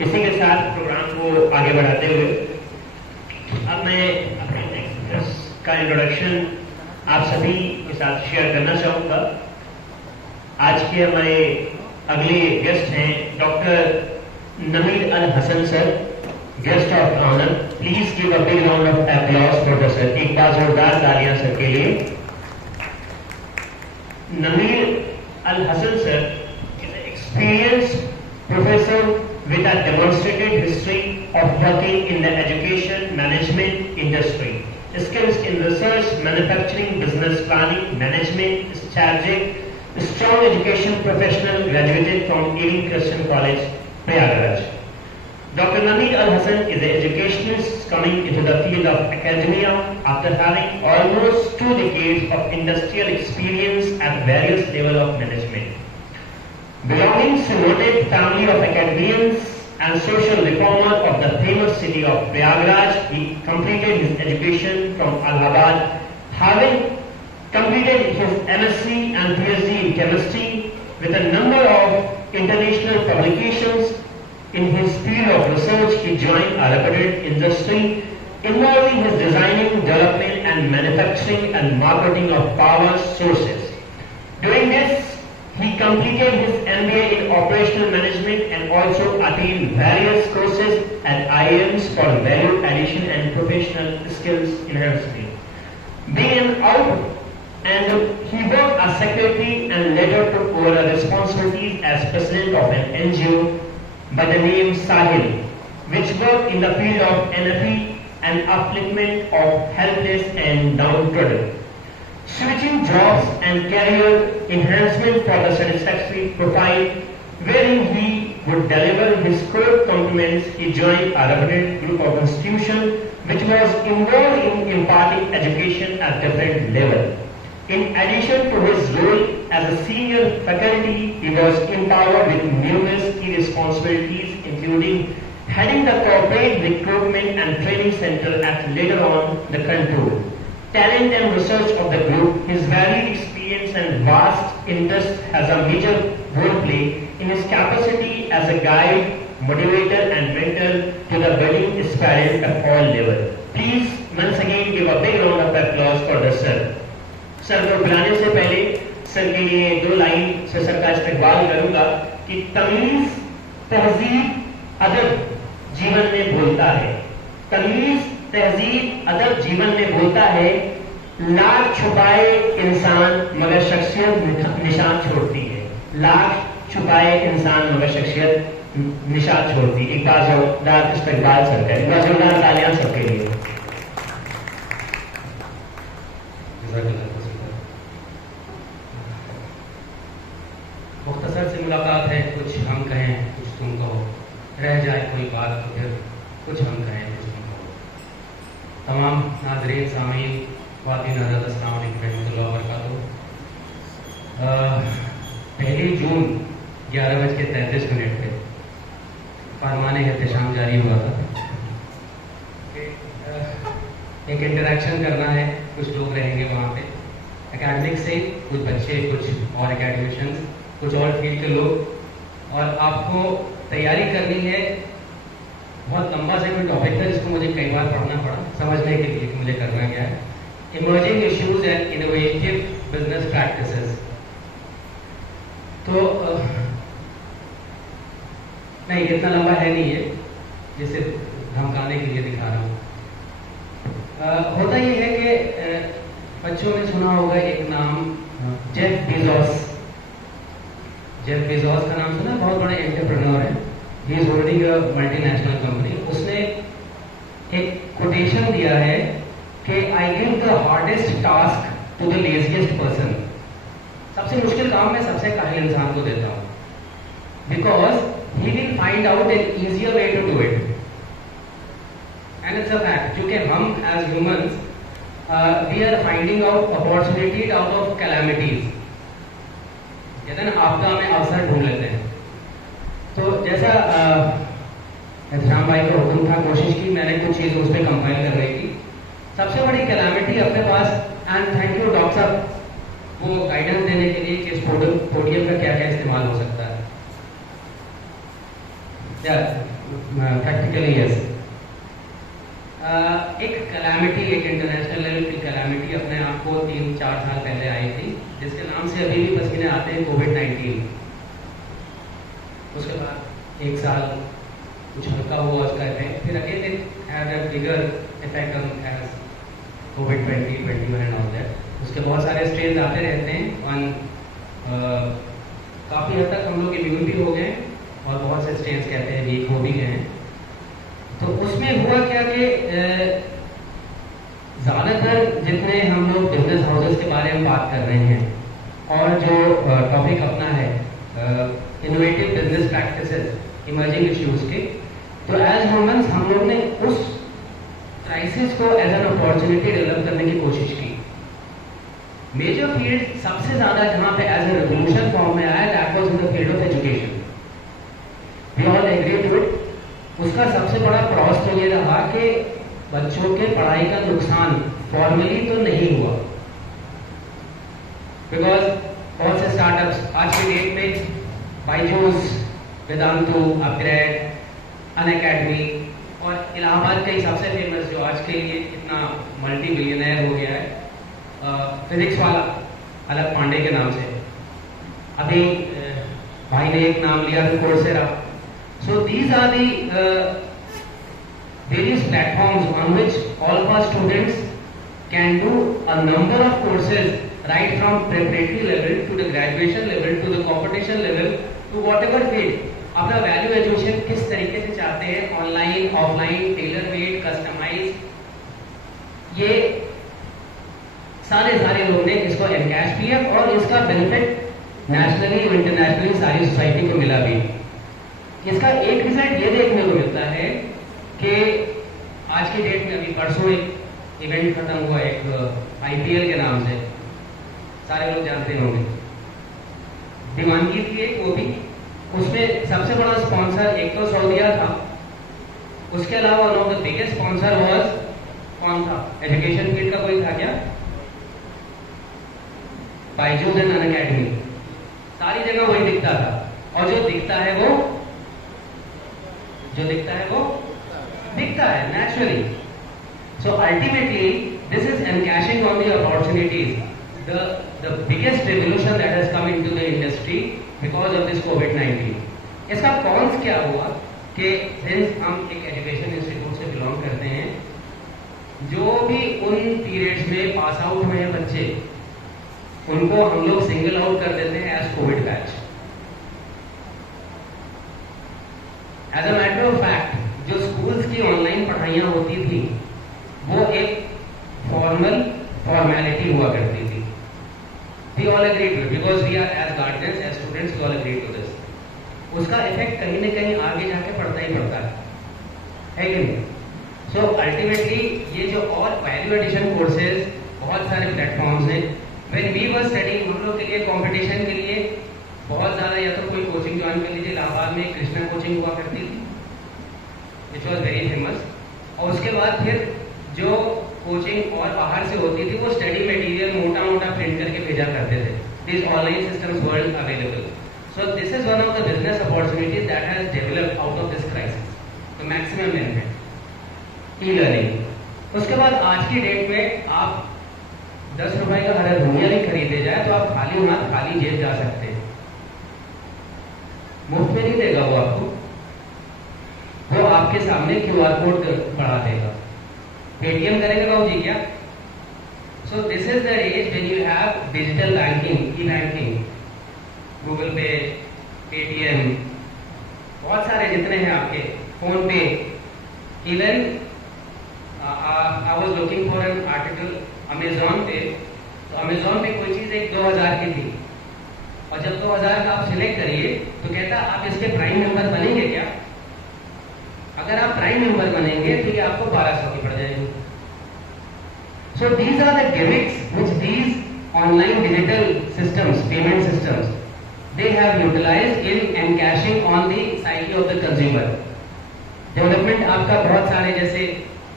इसी के साथ प्रोग्राम को आगे बढ़ाते हुए अब मैं अपने नेक्स्ट का इंट्रोडक्शन आप सभी के साथ शेयर करना चाहूंगा। आज के हमारे अगले गेस्ट हैं doctor Namir Al Hasan sir, guest of honour. Please give a big round of applause for the sir. एक बार जोरदार तालियां सर के लिए। Namir Al Hasan sir is an experienced professor with a demonstrated history of working in the education management industry. Skills in research, manufacturing, business planning, management, strategic, strong education professional, graduated from Ealing Christian College, Prayagraj. Dr. Namier Al Hasan is an educationist coming into the field of academia after having almost 2 decades of industrial experience at various levels of management. Belonging to noted family of academians and social reformer of the famous city of Prayagraj, he completed his education from Allahabad, having completed his MSc and PhD in chemistry with a number of international publications. In his field of research, he joined a reputed industry involving his designing, development and manufacturing and marketing of power sources. During this, he completed his MBA in operational management and also attained various courses at IIMs for value addition and professional skills enhancement. Being out, and he worked as secretary and later took over responsibilities as president of an NGO by the name Sahil, which worked in the field of NFE and upliftment of helpless and downtrodden. Switching jobs and career enhancement for the satisfactory profile wherein he would deliver his core competence, he joined a reputed group of institutions which was involved in imparting education at different levels. In addition to his role as a senior faculty, he was empowered with numerous key responsibilities, including heading the corporate recruitment and training center at later on the control, talent and research of the group. His varied experience and vast interest has a major role play in his capacity as a guide, motivator and mentor to the budding aspirant at all levels. Please once again give a big round of applause for the sir. Sir को बुलाने से पहले sir के लिए 2 line से sir का इस्तेमाल करूंगा कि तमीज तहजीब अदब जीवन में बोलता है। तमीज तहजीब अदब जीवन में बोलता है। लाख छुपाए इंसान मगर शख्सियत निशान छोड़ती है। लाख छुपाए इंसान मगर शख्सियत निशान छोड़ती है। एक बार जोरदार इस्तेमाल सर का, एक बार जोरदार तालियां सबके लिए। मुख्तसर से मुलाकात है, कुछ हम कहें कुछ तुम कहो, रह जाए कोई बात तो फिर कुछ हम कहें कुछ तुम कहो। तमाम नाज़रीन सामीन ख़वातीन हज़रात अस्सलाम वालेकुम रहमतुल्लाहि व बरकातुहू। 1 जून 11:33 पे फरमान एहतशाम जारी हुआ था। एक इंटरेक्शन करना है, कुछ लोग रहेंगे वहाँ पे एकेडमिक से, कुछ बच्चे, कुछ और एकेडमिशियंस, कुछ और फील्ड के लोग, और आपको तैयारी करनी है। बहुत लंबा सा कोई टॉपिक था जिसको मुझे कई बार पढ़ना पड़ा समझने के लिए कि मुझे करना क्या है। Emerging issues and innovative business practices. तो नहीं, इतना लंबा है नहीं है, जिसे धमकाने के लिए दिखा रहा हूँ। होता ये है कि बच्चों ने सुना होगा एक नाम जेफ बेजोस। जेफ बेजोस का नाम सुना, बहुत बड़े एंटरप्रेन्योर है। He is holding a multinational company. उसने एक कोटेशन दिया है कि I give the hardest task to the laziest person. सबसे मुश्किल काम मैं सबसे काहिल इंसान को देता हूँ, because he will find out an easier way to do it, and it's a fact. क्योंकि हम as humans we are finding out opportunity out of calamities. कहते हैं ना, आपदा में अवसर ढूंढ लेते हैं। तो जैसा एहतशाम भाई का हुक्म था, कोशिश की मैंने कुछ चीज़ें उस पर कंपाइल करने की। सबसे बड़ी कैलामिटी अपने पास, एंड थैंक यू डॉक्टर साहब वो गाइडेंस देने के लिए कि इस पोडियम का क्या क्या इस्तेमाल हो सकता है। Practically yes. एक कैलामिटी, एक इंटरनेशनल लेवल की कैलामिटी अपने आप को 3-4 साल पहले आई थी, जिसके नाम से अभी भी पसीने आते हैं, कोविड-19। उसके बाद 1 साल कुछ हल्का हुआ उसका इफेक्ट, फिर again it had a bigger effect on age covid, 21 and all that. उसके बहुत सारे स्ट्रेन आते रहते हैं और काफ़ी हद तक हम लोग इम्यून भी हो गए और बहुत से स्ट्रेन कहते हैं वीक हो भी गए हैं। तो उसमें हुआ क्या कि ज़्यादातर जितने हम लोग बिजनेस हाउसेस के बारे में बात कर रहे हैं और जो टॉपिक अपना है innovative business practices emerging issues के, तो एज ह्यूमंस हम लोग ने उस क्राइसिस को एज एन अपॉर्चुनिटी डेवलप करने की कोशिश की। मेजर फील्ड सबसे ज़्यादा जहाँ पे एज ए रेवोल्यूशन फॉर्म में आया, that was in the field of education. We all agree to it. उसका सबसे बड़ा क्रॉस तो ये रहा कि बच्चों के पढ़ाई का नुकसान फॉर्मली तो नहीं हुआ, बिकॉज बहुत से स्टार्टअप्स आज की डेट में बायजूस, वेदांतु, अपग्रेड, अनअकैडमी और इलाहाबाद का ही सबसे फेमस जो आज के लिए इतना मल्टी बिलियनर हो गया है, फिजिक्स वाला अलग पांडे के नाम से, अभी भाई ने एक नाम लिया था Coursera. So these are the various platforms on which all of our students can do a number of courses right from preparatory level to the graduation level to the competition level to whatever field। अपना value education किस तरीके से चाहते हैं, online, offline, tailor made, customize, ये सारे लोग ने इसको एनकैश किया और इसका बेनिफिट नेशनली और इंटरनेशनली सारी सोसाइटी को मिला भी। इसका एक रिजल्ट ये देखने को मिलता है कि आज की डेट में अभी परसों एक इवेंट खत्म हुआ, एक आईपीएल के नाम से, सारे लोग जानते होंगे, दीवानगी थी एक वो भी। उसमें सबसे बड़ा स्पॉन्सर एक तो सऊदिया था, उसके अलावा one of the biggest sponsor was कौन था? एजुकेशन फील्ड का कोई था क्या? Byju's and Unacademy. सारी जगह वही दिखता था और जो दिखता है वो दिखता है naturally। So ultimately this is encashing on the opportunities, the biggest revolution that has come into the industry because of this COVID-19। इसका कॉन्स क्या हुआ कि सिंस हम एक एजुकेशन इंस्टीट्यूट से बिलोंग करते हैं, जो भी उन पीरियड्स में पास आउट हुए हैं बच्चे, उनको हम लोग सिंगल आउट कर देते हैं as COVID batch. As a matter of fact जो स्कूल्स की ऑनलाइन पढ़ाइयाँ होती थी वो एक फॉर्मेलिटी हुआ करती थी। We all agree to it because we are as guardians, as students, we all agree to this। उसका इफेक्ट कहीं न कहीं आगे जाके पड़ता ही पड़ता है कि नहीं? सो अल्टीमेटली ये जो और वैल्यू एडिशन कोर्सेज बहुत सारे प्लेटफॉर्म्स हैं। व्हेन वी वर स्टडीइंग, हम लोग के लिए कंपटीशन के लिए बहुत ज़्यादा या तो कोई कोचिंग ज्वाइन कर लीजिए। इलाहाबाद में कृष्णा कोचिंग हुआ करती थी, विच वॉज वेरी फेमस। और उसके बाद फिर जो कोचिंग और बाहर से होती थी वो स्टडी मटेरियल मोटा प्रिंट करके भेजा करते थे। This online systems world available. So this is one of the business opportunities that has developed out of this crisis, the maximum benefit e learning. उसके बाद आज की डेट में आप 10 रुपए का अगर दुनिया भी खरीदे जाए तो आप खाली हाथ खाली जेब जा सकते हैं, मुफ्त में नहीं देगा वो आपको, वो आपके सामने क्यूआर कोड बढ़ा देगा। पेटीएम करेंगे बाबू जी क्या? So this is the age when you have digital banking, e banking, Google Pay, Paytm, बहुत सारे जितने हैं आपके, फोन पे। Even I was looking for an article Amazon पे, तो अमेजोन पे कोई चीज एक 2000 की थी और जब 2000 का आप सिलेक्ट करिए तो कहता आप इसके प्राइम मेंबर बनेंगे क्या? अगर आप प्राइम मेंबर बनेंगे तो ये आपको 1200 की पड़ जाएगी। So these are the gimmicks which these online digital systems, payment systems, they have utilized in encashing on the psyche of the consumer. Development आपका बहुत सारे जैसे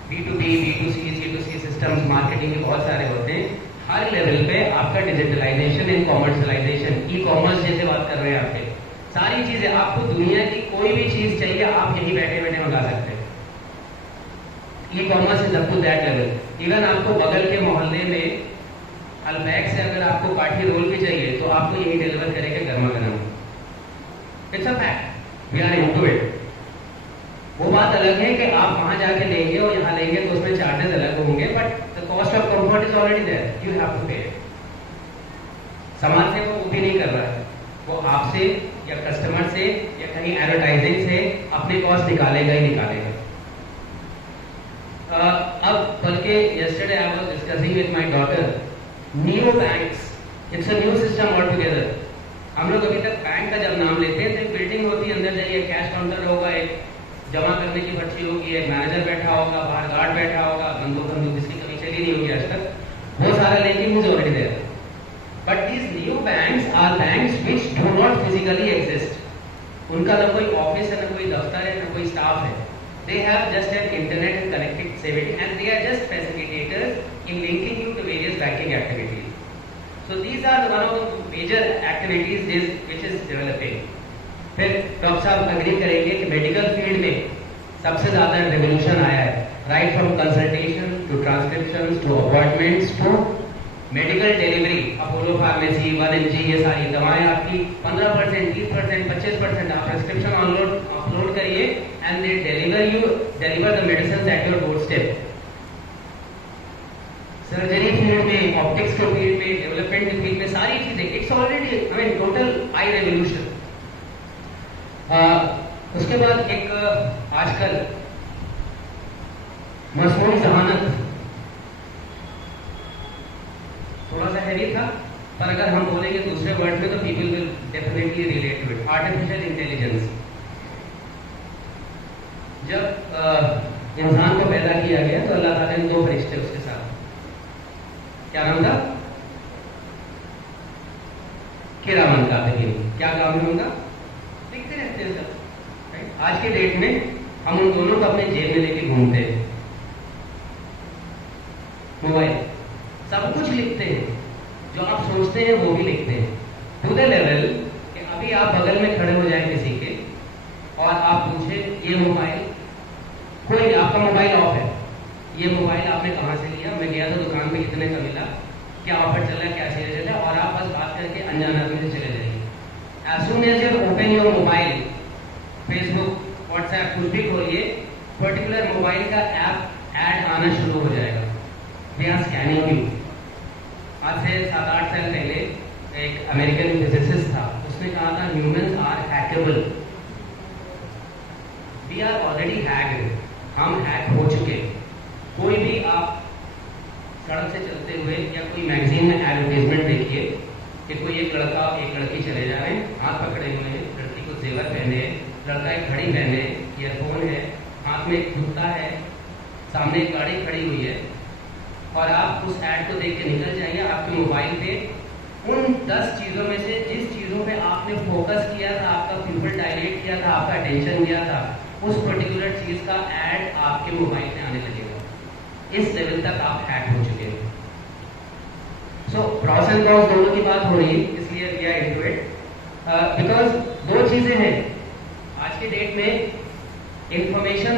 B2B, B2C, C2C systems marketing के बहुत सारे होते हैं। हर लेवल पे आपका digitalization and commercialization, e commerce जैसे बात कर रहे हैं आपके, सारी चीजें, आपको दुनिया की कोई भी चीज चाहिए आप यहीं बैठे बैठे मंगा सकते हैं। E commerce is up to that level. Even आपको बगल के मोहल्ले में अलबैग से अगर आपको काठी रोल भी चाहिए तो आपको यही डिलीवर करेंगे गर्मा गर्म। It's a fact, we are into it. वो बात अलग है कि आप वहां जाके लेंगे और यहाँ लेंगे तो उसमें चार्जेस अलग होंगे, but the cost of comfort is already there, you have to pay. सामान से वो भी नहीं कर रहा है, वो आपसे या कस्टमर से या कहीं एडवर्टाइजिंग से अपने कॉस्ट निकालेगा ही निकालेगा। अब बल्कि yesterday I was discussing with my daughter, neo banks, it's a new system altogether। हम लोग अभी तक बैंक का जब नाम लेते हैं तो बिल्डिंग होती है, अंदर जाइए कैश काउंटर होगा, एक जमा करने की पर्ची होगी, एक मैनेजर बैठा होगा, बाहर गार्ड बैठा होगा, बंदूक जिसकी कभी चली नहीं होगी आज तक, वो सारा linking is already there. But these new banks are banks which do not physically exist. उनका ना कोई ऑफिस है, ना कोई दफ्तर है, ना कोई स्टाफ है। They have just an internet and connectivity, and they are just facilitators in linking you to various banking activities. So these are one of the major activities which is developing. फिर doctor साहब agree करेंगे कि medical field में सबसे ज्यादा revolution आया है, right from consultation to transcription to appointments to medical delivery. Apollo Pharmacy, 1mg, ये सारी दवाएं आपकी 15%, 30%, 25% आप प्रिस्क्रिप्शन अपलोड करिए and they deliver the medicine at your door step. Surgery field में, ऑप्टिक्स के फील्ड में, डेवलपमेंट के फील्ड में, सारी चीजें it's already total I revolution. उसके बाद एक आजकल मशहूर जहानत, थोड़ा सा हैवी था, पर अगर हम बोलेंगे दूसरे वर्ड में तो people will definitely relate to it, artificial intelligence. जब इंसान को पैदा किया गया तो अल्लाह ताला ने 2 फरिश्ते उसके साथ, क्या नाम था? किरामन कातिबीन। क्या काम है उनका? लिखते रहते हैं सब। आज के डेट में हम उन दोनों को अपने जेब में लेके घूमते हैं, मोबाइल, सब कुछ लिखते हैं, जो आप सोचते हैं वो भी लिखते हैं, टू द लेवल कि अभी आप बगल में खड़े हो जाए किसी के और आप पूछे ये मोबाइल, कोई आपका मोबाइल ऑफ है, ये मोबाइल आपने कहाँ से लिया? मैं गया था दुकान पे, कितने का मिला, क्या ऑफर चल रहा है, क्या चीज चल रहा है, और आप बस बात करके अनजान आदमी से चले जाइए। As soon as you open your mobile, Facebook, WhatsApp, कुछ भी खोलिए, पर्टिकुलर मोबाइल का ऐप ऐड आना शुरू हो जाएगा। They are scanning you. आज से 7-8 साल पहले एक अमेरिकन फिजिसिस्ट था, उसने कहा था humans are hackable. We are already hacked, हम हैक हो चुके। कोई भी आप सड़क से चलते हुए या कोई मैगजीन में एडवर्टाइजमेंट देखिए कि कोई एक लड़का एक लड़की चले जा रहे हैं, हाथ पकड़े हुए हैं, लड़की को जेवर पहने, लड़का एक घड़ी पहने, ईयरफोन है, हाथ में एक जूता है, सामने एक गाड़ी खड़ी हुई है, और आप उस ऐड को देख के निकल जाइए। आपके मोबाइल पे उन 10 चीज़ों में से जिस चीज़ों पे आपने फोकस किया था, आपका प्यूपल डायलेट किया था, आपका अटेंशन दिया था, उस पर्टिकुलर चीज़ का ऐड आपके मोबाइल में आने लगेगा। इस लेवल तक आप हैक हो चुके हैं। सो प्रॉस एंड कॉन्स दोनों की बात हो रही है, इसलिए we are into it because 2 चीज़ें हैं आज के डेट में। Information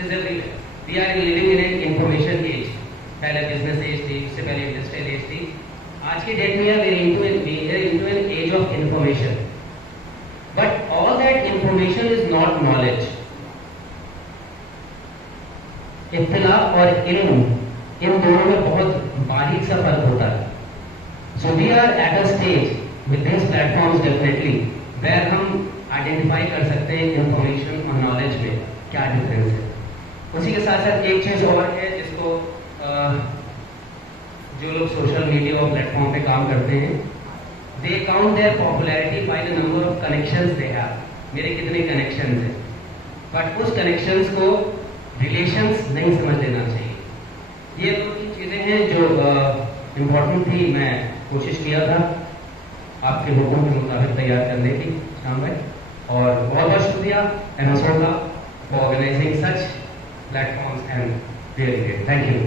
is everywhere, we are living in an information age. पहले बिजनेस एज थी, उससे पहले इंडस्ट्रियल एज थी। आज की डेट में we are into an age of information, but all that information is not knowledge. इत्तला और इल्म, इन दोनों में बहुत बारीक सा फर्क होता है। So we are at a stage with this platforms definitely where हम आइडेंटिफाई कर सकते हैं इंफॉर्मेशन और नॉलेज में क्या डिफरेंस है। उसी के साथ साथ एक चीज और है जिसको जो लोग सोशल मीडिया और प्लेटफॉर्म पे काम करते हैं, they count their popularity by the number of connections they have, मेरे कितने कनेक्शंस हैं, बट उस कनेक्शंस को रिलेशंस नहीं समझ लेना चाहिए। ये 2 चीज़ें हैं जो इम्पोर्टेंट थी, मैं कोशिश किया था आपके हुक्म के मुताबिक तैयार करने की शाम भाई, और बहुत बहुत शुक्रिया एमएसओ का for organizing such platforms and really great, thank you.